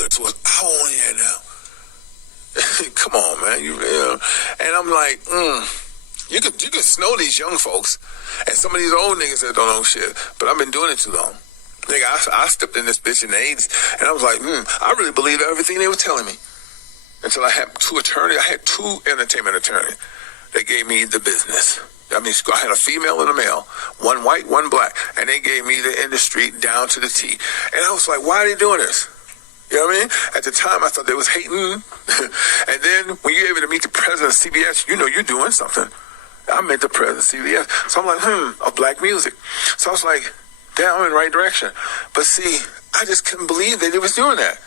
others. What I want to hear now. Come on, man. And I'm like, you could snow these young folks and some of these old niggas that don't know shit. But I've been doing it too long. Nigga, I stepped in this bitch in the 80s and I was like, I really believed everything they were telling me. Until I had two attorneys. I had two entertainment attorneys that gave me the business. I mean, I had a female and a male, one white, one black, and they gave me the industry down to the T. And I was like, why are they doing this? You know what I mean? At the time, I thought they was hating. And then when you're able to meet the president of CBS, you know you're doing something. I met the president of CBS. So I'm like, of black music. So I was like, damn, I'm in the right direction. But see, I just couldn't believe that they was doing that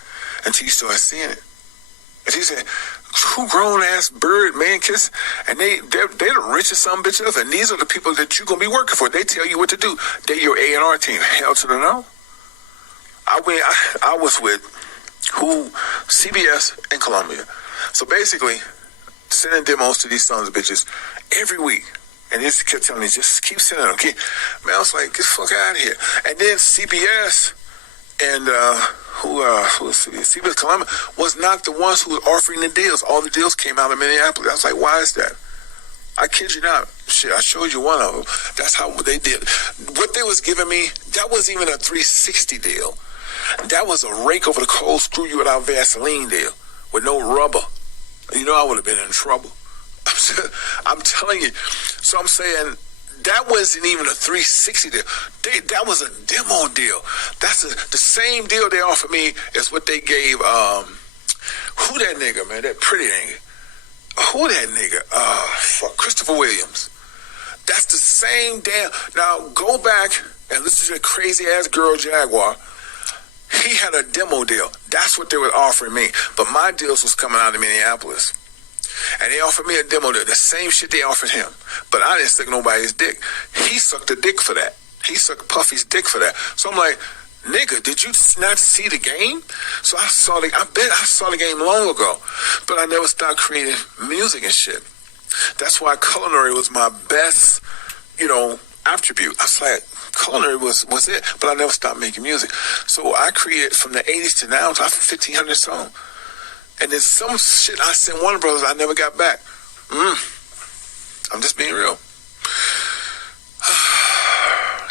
until you started seeing it. And he said, two grown-ass bird man kiss, and they're the richest some bitches, and these are the people that you're going to be working for. They tell you what to do. They're your A&R team. Hell to the no. I was with CBS and Columbia. So basically, sending demos to these sons of bitches every week. And they kept telling me, just keep sending them. Man, I was like, get the fuck out of here. And then CBS and who was CBS Columbia was not the ones who were offering the deals. All the deals came out of Minneapolis. I was like, why is that? I kid you not. Shit, I showed you one of them. That's how they did. What they was giving me, that wasn't even a 360 deal. That was a rake over the cold, screw you without Vaseline deal with no rubber. You know I would have been in trouble. I'm telling you. So I'm saying that wasn't even a 360 deal. That was a demo deal. That's the same deal they offered me as what they gave, who that nigga, man, that pretty nigga. Who that nigga? Christopher Williams. That's the same damn. Now go back and listen to the crazy ass girl Jaguar. He had a demo deal. That's what they were offering me. But my deals was coming out of Minneapolis. And they offered me a demo deal. The same shit they offered him. But I didn't suck nobody's dick. He sucked the dick for that. He sucked Puffy's dick for that. So I'm like, nigga, did you not see the game? So I bet I saw the game long ago. But I never stopped creating music and shit. That's why culinary was my best, attribute. I was like, culinary was it, but I never stopped making music. So I created from the 80s to now, I have 1,500 songs. And then some shit I sent Warner Brothers I never got back. I'm just being real.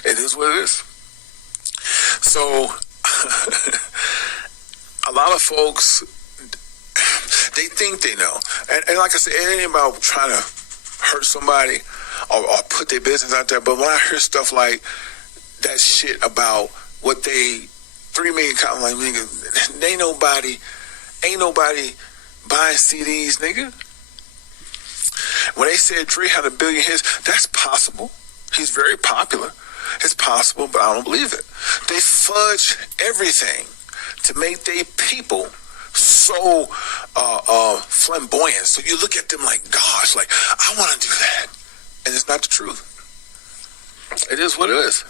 It is what it is. So, a lot of folks, they think they know. And like I said, it ain't about trying to hurt somebody or put their business out there. But when I hear stuff like that shit about what they, 3 million, I'm like, nigga, ain't nobody buying CDs, nigga. When they said Dre had 1 billion hits, that's possible. He's very popular. It's possible, but I don't believe it. They fudge everything to make their people so flamboyant. So you look at them like, gosh, like, I want to do that. And it's not the truth. It is what it is.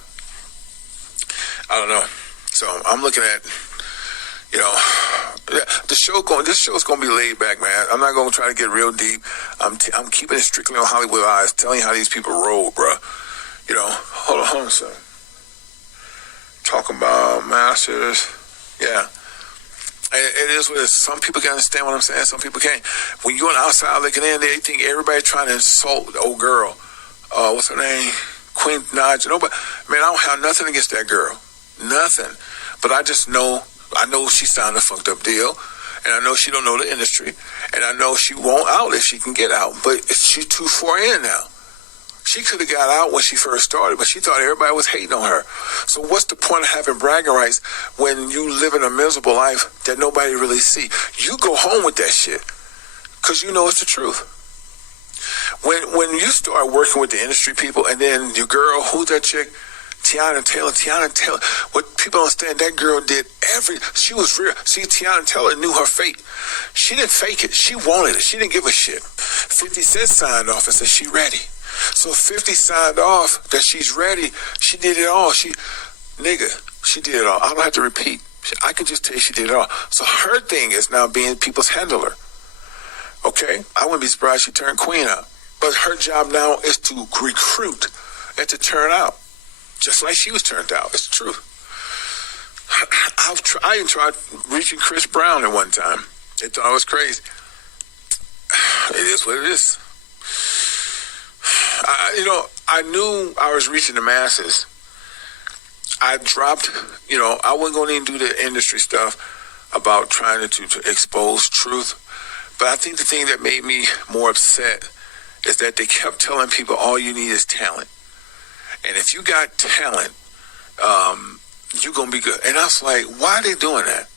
I don't know. So I'm looking at, this show's going to be laid back, man. I'm not going to try to get real deep. I'm keeping it strictly on Hollywood Eyes, telling you how these people roll, bro. Hold on a second. Talking about masters. Yeah. It is what it is. Some people can understand what I'm saying. Some people can't. When you're on the outside looking in, they think everybody trying to insult the old girl. What's her name? Queen Naja. Nobody. Man, I don't have nothing against that girl. Nothing. But I just know, she signed a fucked up deal. And I know she don't know the industry. And I know she won't out if she can get out. But she's too far in now. She could have got out when she first started, but she thought everybody was hating on her. So what's the point of having bragging rights when you live in a miserable life that nobody really see? You go home with that shit because you know it's the truth. When you start working with the industry people and then your girl, who's that chick? Tiana Taylor, what people don't understand, that girl did she was real. See, Tiana Taylor knew her fate. She didn't fake it. She wanted it. She didn't give a shit. 50 Cent signed off and said she ready. So 50 signed off that she's ready. She did it all. She did it all. I don't have to repeat. I can just tell you she did it all. So her thing is now being people's handler. Okay? I wouldn't be surprised she turned queen out. But her job now is to recruit and to turn out. Just like she was turned out. It's the truth. I even tried reaching Chris Brown at one time. They thought I was crazy. It is what it is. I knew I was reaching the masses. I dropped, I wasn't going to even do the industry stuff about trying to expose truth. But I think the thing that made me more upset is that they kept telling people all you need is talent. And if you got talent, you're going to be good. And I was like, why are they doing that?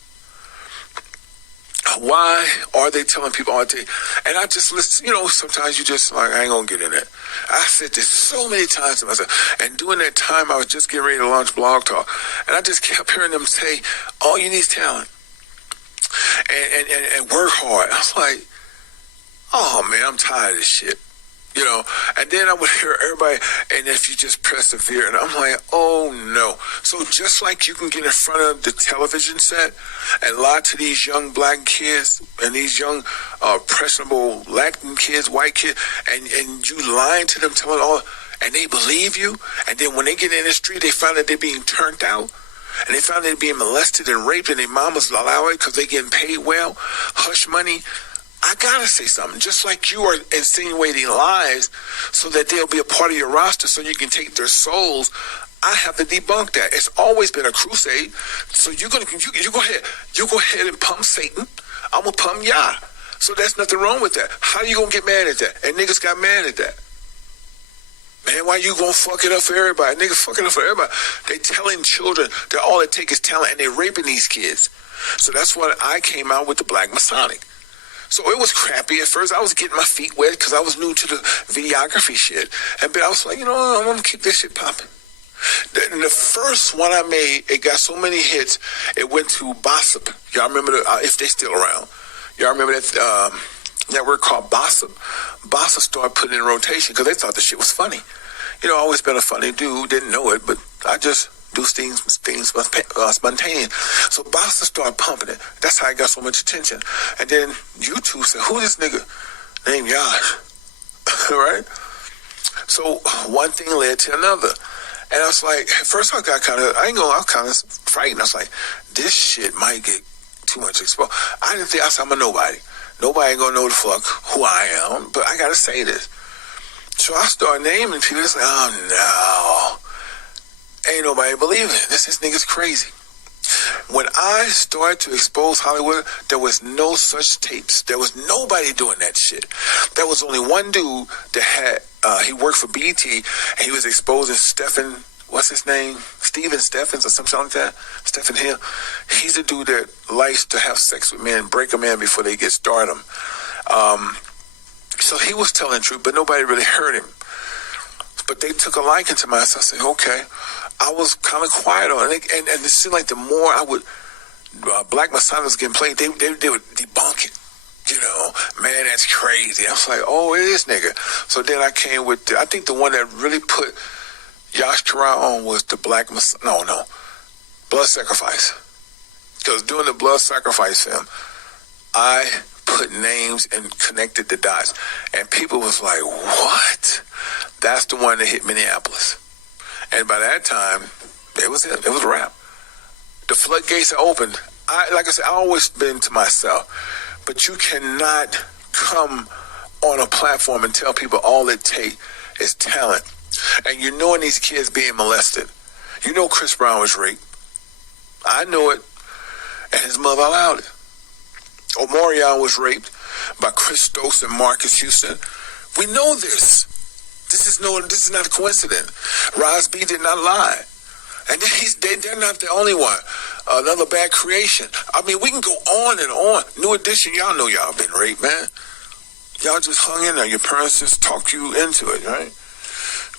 Why are they telling people all the time? And I just listen, sometimes you just like, I ain't going to get in it. I said this so many times to myself. And during that time, I was just getting ready to launch Blog Talk. And I just kept hearing them say, all you need is talent. And work hard. I was like, oh, man, I'm tired of this shit. And then I would hear everybody, and if you just persevere, and I'm like, oh no. So just like you can get in front of the television set and lie to these young black kids and these young impressionable Latin kids, white kids, and you lying to them, telling all, and they believe you, and then when they get in the street, they find that they're being turned out, and they found they're being molested and raped, and their mamas allow it because they're getting paid well, hush money. I gotta say something. Just like you are insinuating lies so that they'll be a part of your roster so you can take their souls, I have to debunk that. It's always been a crusade. So you go ahead. You go ahead and pump Satan. I'm gonna pump Yah. So there's nothing wrong with that. How you gonna get mad at that? And niggas got mad at that. Man, why you gonna fuck it up for everybody? Niggas fucking up for everybody. They telling children that all it takes is talent, and they raping these kids. So that's why I came out with the Black Masonic. So it was crappy at first. I was getting my feet wet because I was new to the videography shit. But I was like, I'm going to keep this shit popping. The first one I made, it got so many hits, it went to Bossip. Y'all remember, if they still around. Y'all remember that network called Bossip? Bossip started putting it in rotation because they thought the shit was funny. Always been a funny dude, didn't know it, but I just do things spontaneous. So Bossip started pumping it. That's how I got so much attention. And then YouTube said, who this nigga named Yash? Right? So one thing led to another. And I was like, at first I got I was kind of frightened. I was like, this shit might get too much exposed. I didn't think, I said, I'm a nobody. Nobody ain't gonna know the fuck who I am, but I gotta say this. So I started naming people. It's like, oh no. Ain't nobody believing it. This nigga's crazy. When I started to expose Hollywood, there was no such tapes. There was nobody doing that shit. There was only one dude that had, he worked for BET, and he was exposing Stephen, what's his name? Steven Steffens or something like that. Stephen Hill. He's a dude that likes to have sex with men, break them in before they get stardom. So he was telling the truth, but nobody really heard him. But they took a liking to my, so I said, okay. I was kind of quiet on it, and it seemed like the more I would, Black Masonic was getting played, they would debunk it. Man, that's crazy. I was like, oh, it is, nigga. So then I came with, I think the one that really put Yash Qaraah on was the Black Masonic, no, Blood Sacrifice. Because doing the Blood Sacrifice film, I put names and connected the dots. And people was like, what? That's the one that hit Minneapolis. And by that time, it was a wrap. The floodgates are opened. Like I said, I always been to myself. But you cannot come on a platform and tell people all it takes is talent. And you knowing these kids being molested. Chris Brown was raped. I know it. And his mother allowed it. Omarion was raped by Christos and Marcus Houston. We know this. This is not a coincidence. Ros B did not lie. And then they're not the only one. Another bad creation. I mean, we can go on and on. New Edition, y'all know y'all been raped, man. Y'all just hung in there. Your parents just talked you into it, right?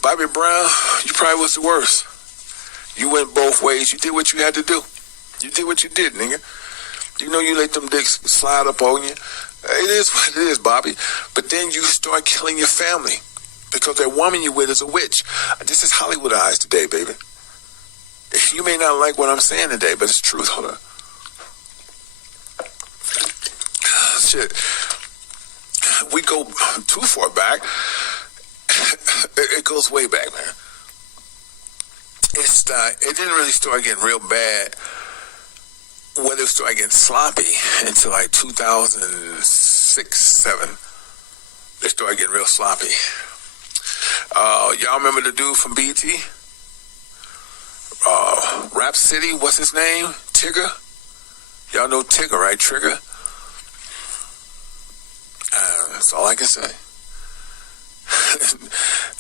Bobby Brown, you probably was the worst. You went both ways. You did what you had to do. You did what you did, nigga. You let them dicks slide up on you. It is what it is, Bobby. But then you start killing your family. Because that woman you with is a witch. This is Hollywoodized today, baby. You may not like what I'm saying today, but it's truth. Hold on. Shit. We go too far back. It goes way back, man. It didn't really start getting real bad Whether it started getting sloppy until like 2006, 7, they started getting real sloppy. Y'all remember the dude from BT? Rap City, what's his name? Tigger? Y'all know Tigger, right? Trigger? That's all I can say.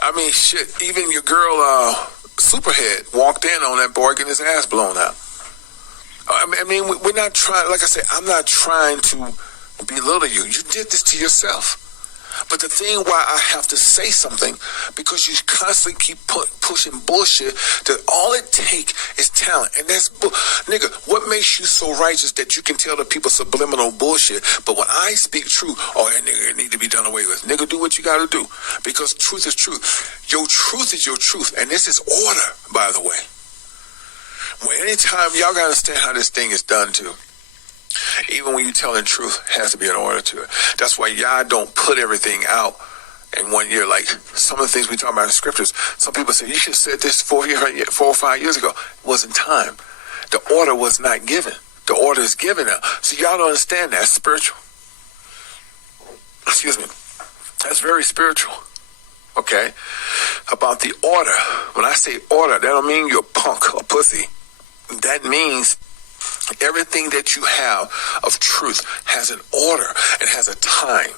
I mean, shit, even your girl, Superhead, walked in on that boy getting his ass blown out. I mean, we're not trying, like I said, I'm not trying to belittle you. You did this to yourself. But the thing why I have to say something, because you constantly keep pushing bullshit, that all it take is talent. And that's, nigga, what makes you so righteous that you can tell the people subliminal bullshit, but when I speak truth, that nigga need to be done away with. Nigga, do what you gotta do, because truth is truth. Your truth is your truth, and this is order, by the way. Well, anytime, y'all gotta understand how this thing is done too. Even when you're telling truth, has to be an order to it. That's why y'all don't put everything out in 1 year. Like some of the things we talk about in the scriptures, some people say, you should have said this 4 or 5 years ago. It wasn't time. The order was not given. The order is given now. So y'all don't understand that. It's spiritual. Excuse me. That's very spiritual. Okay? About the order. When I say order, that don't mean you're a punk or pussy. That means everything that you have of truth has an order and has a time.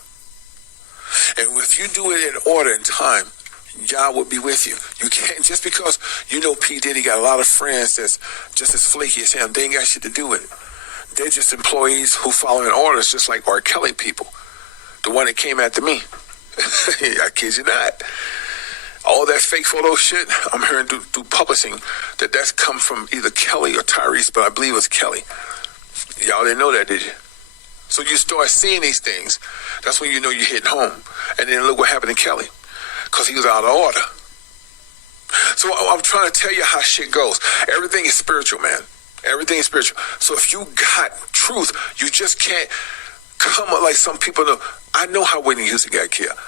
And if you do it in order and time, God will be with you. You can't, just because you know P. Diddy got a lot of friends that's just as flaky as him, they ain't got shit to do with it. They're just employees who follow in orders, just like R. Kelly people. The one that came after me. I kid you not. All that fake photo shit, I'm hearing through publishing that's come from either Kelly or Tyrese, but I believe it was Kelly. Y'all didn't know that, did you? So you start seeing these things. That's when you know you're hitting home. And then look what happened to Kelly, because he was out of order. So I'm trying to tell you how shit goes. Everything is spiritual, man. Everything is spiritual. So if you got truth, you just can't come up like some people know. I know how Whitney Houston got killed.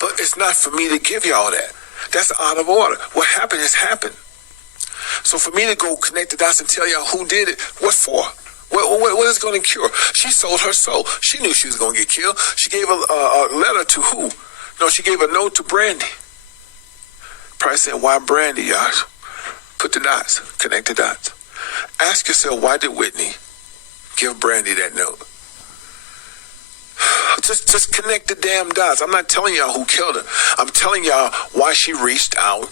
But it's not for me to give y'all that. That's out of order. What happened has happened. So for me to go connect the dots and tell y'all who did it, what for? What is going to cure? She sold her soul. She knew she was going to get killed. She gave a letter to who? No, she gave a note to Brandy. Probably saying, why Brandy, Yash? Put the dots. Connect the dots. Ask yourself, why did Whitney give Brandy that note? Just connect the damn dots. I'm not telling y'all who killed her. I'm telling y'all why she reached out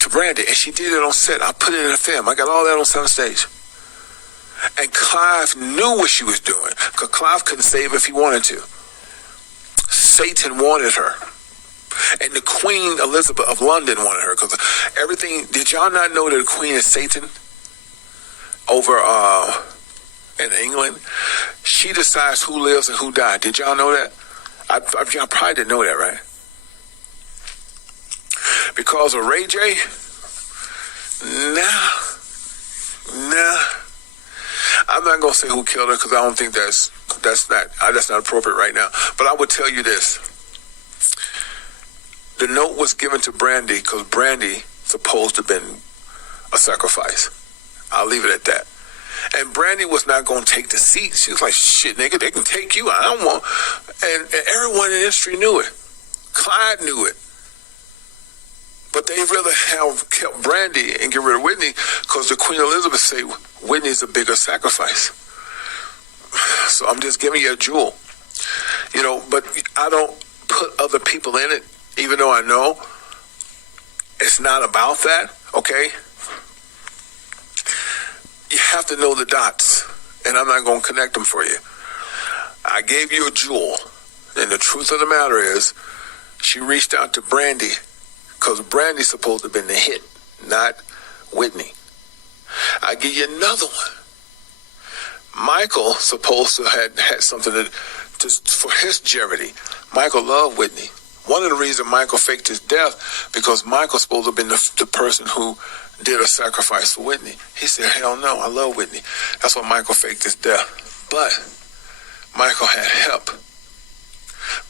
to Brandy. And she did it on set. I put it in a film. I got all that on set on stage. And Clive knew what she was doing, because Clive couldn't save her if he wanted to. Satan wanted her. And the Queen Elizabeth of London wanted her, because everything... Did y'all not know that the Queen is Satan? Over in England, she decides who lives and who died. Did y'all know that? Y'all probably didn't know that, right? Because of Ray J? Nah. I'm not gonna say who killed her, because I don't think that's not appropriate right now. But I would tell you this: the note was given to Brandy because Brandy supposed to have been a sacrifice. I'll leave it at that. And Brandy was not going to take the seat. She was like, shit, nigga, they can take you. I don't want... And everyone in the industry knew it. Clyde knew it. But they'd rather have kept Brandy and get rid of Whitney, because the Queen Elizabeth say Whitney's a bigger sacrifice. So I'm just giving you a jewel. You know, but I don't put other people in it, even though I know it's not about that, okay? You have to know the dots, and I'm not going to connect them for you. I gave you a jewel, and the truth of the matter is, she reached out to Brandy, because Brandy's supposed to have been the hit, not Whitney. I give you another one. Michael supposed to have had something for his charity. Michael loved Whitney. One of the reasons Michael faked his death, because Michael's supposed to have been the person who did a sacrifice for Whitney. He said, hell no, I love Whitney. That's why Michael faked his death. But Michael had help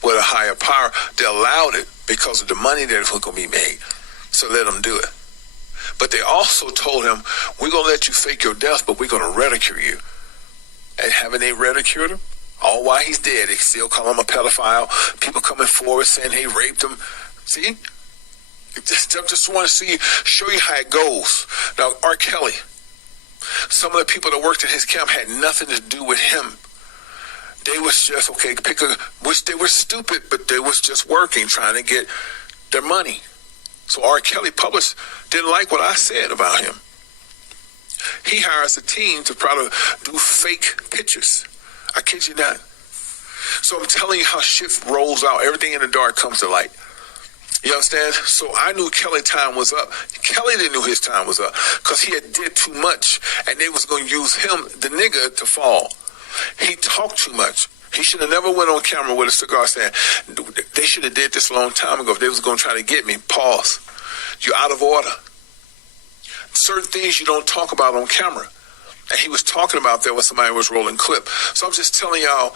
with a higher power that allowed it, because of the money that was going to be made. So let him do it. But they also told him, we're going to let you fake your death, but we're going to ridicule you. And haven't they ridiculed him? All while he's dead, they still call him a pedophile. People coming forward saying he raped him. See? Just want to show you how it goes. Now, R. Kelly, some of the people that worked in his camp had nothing to do with him. They was just, which they were stupid, but they was just working, trying to get their money. So R. Kelly didn't like what I said about him. He hires a team to try to do fake pictures. I kid you not. So I'm telling you how shit rolls out. Everything in the dark comes to light. You understand? So I knew Kelly's time was up. Kelly didn't know his time was up because he had did too much, and they was going to use him, the nigga, to fall. He talked too much. He should have never went on camera with a cigar saying, they should have did this a long time ago if they was going to try to get me. Pause. You're out of order. Certain things you don't talk about on camera. And he was talking about that when somebody was rolling clip. So I'm just telling y'all,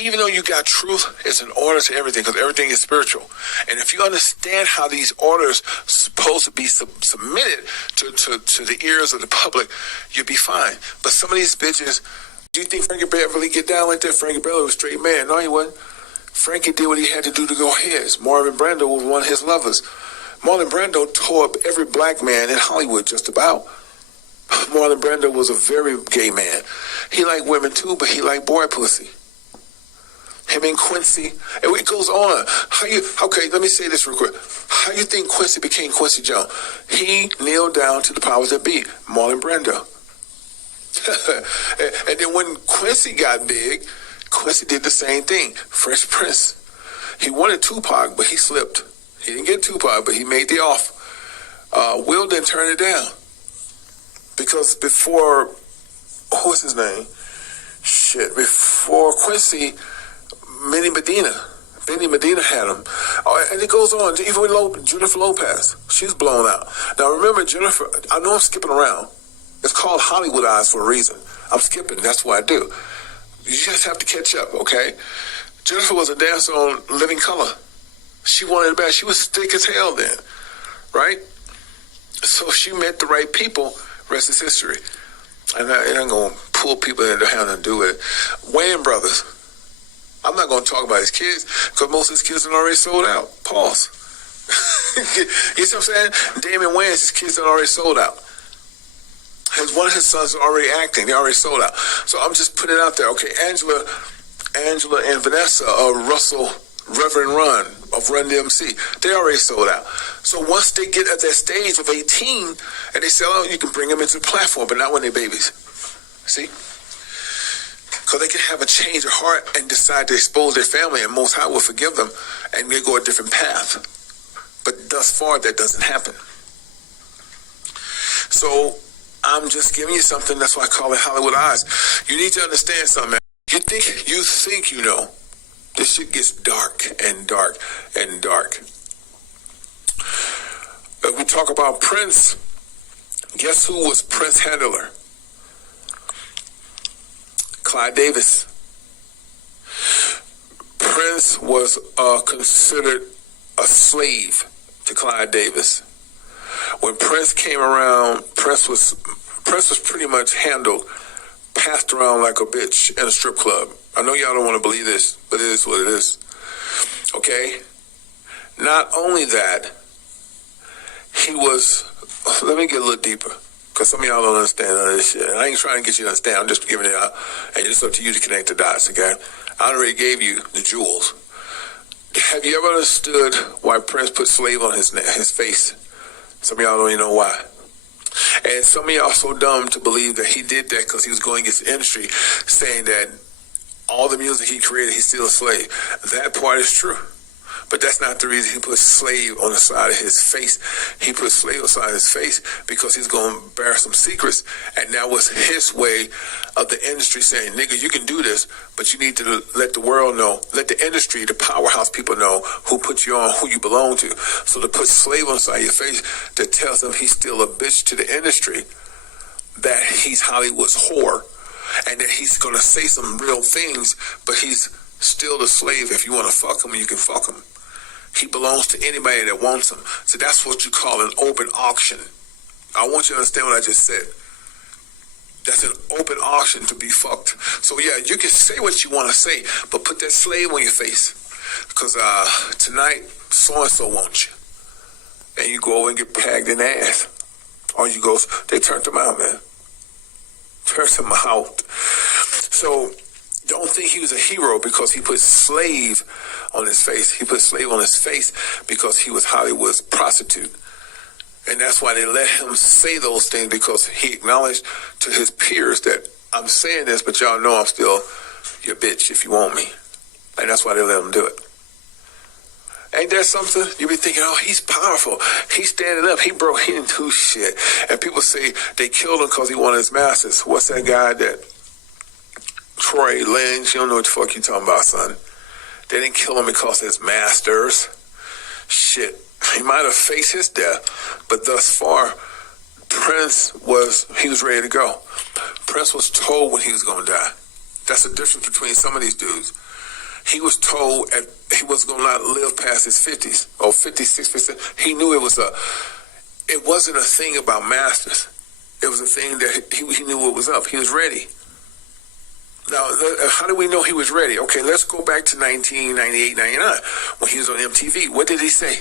even though you got truth, it's an order to everything because everything is spiritual. And if you understand how these orders supposed to be submitted to the ears of the public, you'll be fine. But some of these bitches, do you think Frankie Beverly get down like that? Frankie Beverly was a straight man. No, he wasn't. Frankie did what he had to do to go ahead. Marlon Brando was one of his lovers. Marlon Brando tore up every black man in Hollywood just about. Marlon Brando was a very gay man. He liked women too, but he liked boy pussy. Him and Quincy, and it goes on. Okay, let me say this real quick. How you think Quincy became Quincy Jones? He kneeled down to the powers that be, Marlon Brando. And then when Quincy got big, Quincy did the same thing. Fresh Prince. He wanted Tupac, but he slipped. He didn't get Tupac, but he made the offer. Will didn't turn it down. Because before, what's his name? Before Quincy, Benny Medina had him. And it goes on, even with Jennifer Lopez. She's blown out. Now remember, Jennifer, I know I'm skipping around. It's called Hollywood Eyes for a reason. I'm skipping, that's what I do. You just have to catch up, okay? Jennifer was a dancer on Living Color. She wanted it bad. She was thick as hell then, right? So she met the right people, rest is history. And I ain't going to pull people in their hand and do it. Wayans brothers. I'm not going to talk about his kids because most of his kids are already sold out. Pause. You see what I'm saying? Damon Wayans, his kids are already sold out. One of his sons are already acting. They already sold out. So I'm just putting it out there. Okay, Angela and Vanessa Russell, Reverend Run of Run DMC, they already sold out. So once they get at that stage of 18 and they sell out, you can bring them into the platform, but not when they're babies. See? Because they can have a change of heart and decide to expose their family, and Most High will forgive them, and they go a different path. But thus far, that doesn't happen. So I'm just giving you something. That's why I call it Hollywood Eyes. You need to understand something, man. You think you know. This shit gets dark and dark and dark. If we talk about Prince, guess who was Prince's handler? Clyde Davis. Prince was considered a slave to Clyde Davis. When Prince came around, Prince was pretty much passed around like a bitch in a strip club. I know y'all don't want to believe this, but it is what it is. Okay? Not only that, he was, let me get a little deeper, because some of y'all don't understand all this shit. And I ain't trying to get you to understand, I'm just giving it out, and it's up to you to connect the dots, okay? I already gave you the jewels. Have you ever understood why Prince put slave on his face? Some of y'all don't even know why. And some of y'all so dumb to believe that he did that because he was going against the industry, saying that all the music he created, he's still a slave. That part is true. But that's not the reason he put slave on the side of his face. He put slave on the side of his face because he's going to bear some secrets. And that was his way of the industry saying, nigga, you can do this, but you need to let the world know, let the industry, the powerhouse people know who put you on, who you belong to. So to put slave on the side of your face that tells them he's still a bitch to the industry, that he's Hollywood's whore, and that he's going to say some real things, but he's still the slave. If you want to fuck him, you can fuck him. He belongs to anybody that wants him. So that's what you call an open auction. I want you to understand what I just said. That's an open auction to be fucked. So yeah, you can say what you want to say, but put that slave on your face. Because tonight, so-and-so wants you. And you go over and get pegged in the ass. Or you go, they turned him out, man. Turned him out. So don't think he was a hero because he put slave on his face. He put slave on his face because he was Hollywood's prostitute. And that's why they let him say those things, because he acknowledged to his peers that I'm saying this, but y'all know I'm still your bitch if you want me. And that's why they let him do it. Ain't that something? You be thinking, oh, he's powerful. He's standing up. He didn't do shit. And people say they killed him because he wanted his masters. What's that guy that Troy Lynch? You don't know what the fuck you talking about, son. They didn't kill him because of his masters. Shit. He might have faced his death, but thus far, Prince was ready to go. Prince was told when he was going to die. That's the difference between some of these dudes. He was told he wasn't going to not live past his 50s, or 56%. He knew it wasn't a thing about masters. It was a thing that he knew what was up. He was ready. Now, how do we know he was ready? Okay, let's go back to 1998, 99, when he was on MTV. What did he say?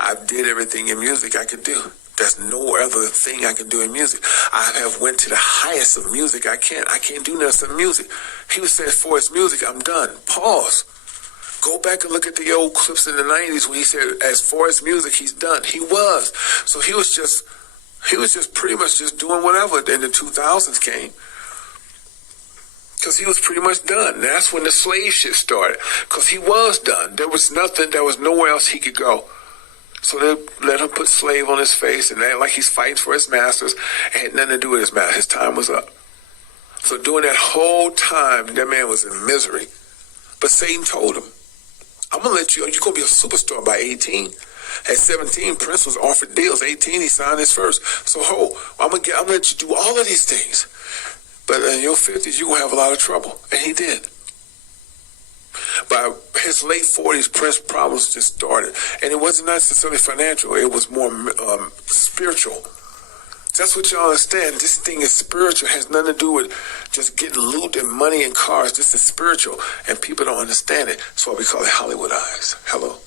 I did everything in music I could do. There's no other thing I can do in music. I have went to the highest of music I can. I can't do nothing in music. He was saying, for his music, I'm done. Pause. Go back and look at the old clips in the 90s when he said, as far as music, he's done. He was. So he was just pretty much just doing whatever. Then the 2000s came. Because he was pretty much done. And that's when the slave shit started. Because he was done. There was nowhere else he could go. So they let him put slave on his face and act like he's fighting for his masters. It had nothing to do with his master. His time was up. So during that whole time, that man was in misery. But Satan told him, I'm going to let you're going to be a superstar by 18. At 17, Prince was offered deals. 18, he signed his first. So, I'm going to let you do all of these things. But in your 50s, you're going to have a lot of trouble. And he did. By his late 40s, Prince's problems just started. And it wasn't necessarily financial. It was more spiritual. That's what y'all understand. This thing is spiritual. It has nothing to do with just getting loot and money and cars. This is spiritual. And people don't understand it. That's why we call it Hollywood eyes. Hello.